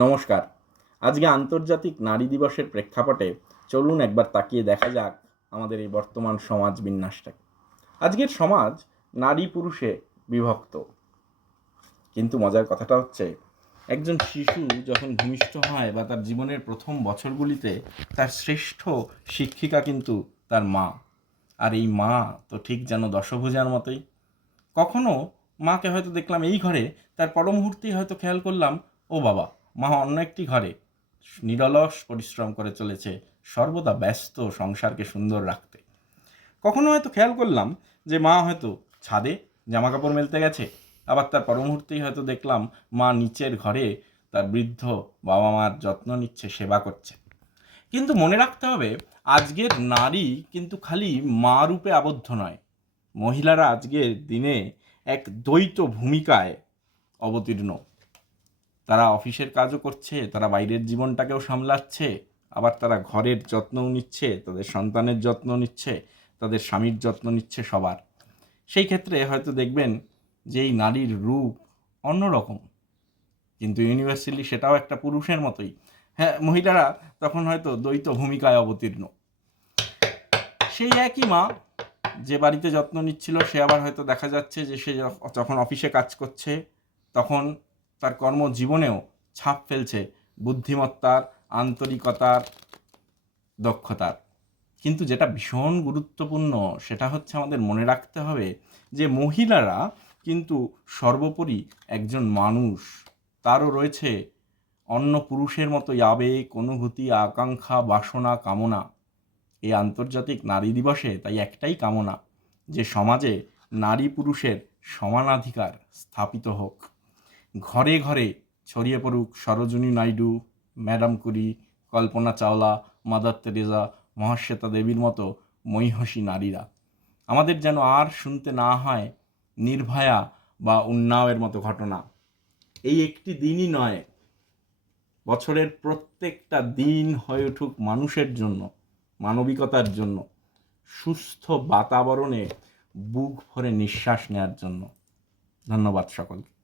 নমস্কার। আজকে আন্তর্জাতিক নারী দিবসের প্রেক্ষাপটে চলুন একবার তাকিয়ে দেখা যাক আমাদের এই বর্তমান সমাজ বিন্যাসটাকে। আজকের সমাজ নারী পুরুষে বিভক্ত। কিন্তু মজার কথাটা হচ্ছে, একজন শিশু যখন ভূমিষ্ঠ হয় বা তার জীবনের প্রথম বছরগুলিতে তার শ্রেষ্ঠ শিক্ষিকা কিন্তু তার মা। আর এই মা তো ঠিক যেন দশভুজার মতোই। কখনো মাকে হয়তো দেখলাম এই ঘরে, তার পর মুহূর্তেই হয়তো খেয়াল করলাম, ও বাবা। মা অন্য একটি ঘরে নিরলস পরিশ্রম করে চলেছে সর্বদা ব্যস্ত সংসারকে সুন্দর রাখতে। কখনো হয়তো খেয়াল করলাম যে মা হয়তো ছাদে জামা কাপড় মেলতে গেছে, আবার তার পর মুহূর্তেই হয়তো দেখলাম মা নিচের ঘরে তার বৃদ্ধ বাবা মার যত্ন নিচ্ছে, সেবা করছে। কিন্তু মনে রাখতে হবে, আজকের নারী কিন্তু খালি মা রূপে আবদ্ধ নয়। মহিলারা আজকের দিনে এক দ্বৈত ভূমিকায় অবতীর্ণ। তারা অফিসের কাজও করছে, তারা বাইরের জীবনটাকেও সামলাচ্ছে, আবার তারা ঘরের যত্নও নিচ্ছে, তাদের সন্তানের যত্ন নিচ্ছে, তাদের স্বামীর যত্ন নিচ্ছে সবার। সেই ক্ষেত্রে হয়তো দেখবেন যে এই নারীর রূপ অন্যরকম, কিন্তু ইউনিভার্সালি সেটাও একটা পুরুষের মতোই। হ্যাঁ মহিলারা তখন হয়তো দ্বৈত ভূমিকায় অবতীর্ণ। সেই একই মা যে বাড়িতে যত্ন নিচ্ছিল, সে আবার হয়তো দেখা যাচ্ছে যে সে যখন অফিসে কাজ করছে, তখন তার কর্মজীবনেও ছাপ ফেলছে বুদ্ধিমত্তার, আন্তরিকতার দক্ষতার। কিন্তু যেটা ভীষণ গুরুত্বপূর্ণ, সেটা হচ্ছে আমাদের মনে রাখতে হবে যে মহিলারা কিন্তু সর্বোপরি একজন মানুষ। তারও রয়েছে অন্য পুরুষের মতোই আবেগ, অনুভূতি, আকাঙ্ক্ষা, বাসনা, কামনা। এই আন্তর্জাতিক নারী দিবসে তাই একটাই কামনা, যে সমাজে নারী পুরুষের সমানাধিকার স্থাপিত হোক। ঘরে ঘরে ছড়িয়ে পড়ুক Sarojini Naidu, madam Curie, Kalpana Chawla, Mother Teresa, Mahasweta দেবীর মতো মহিষী নারীরা। আমাদের যেন আর শুনতে না হয় নির্ভয়া বা উন্নাওয়ের মতো ঘটনা। এই একটি দিনই নয়, বছরের প্রত্যেকটা দিন হয়ে উঠুক মানুষের জন্য, মানবিকতার জন্য, সুস্থ বাতাবরণে বুক ভরে নিঃশ্বাস নেওয়ার জন্য। ধন্যবাদ সকলকে।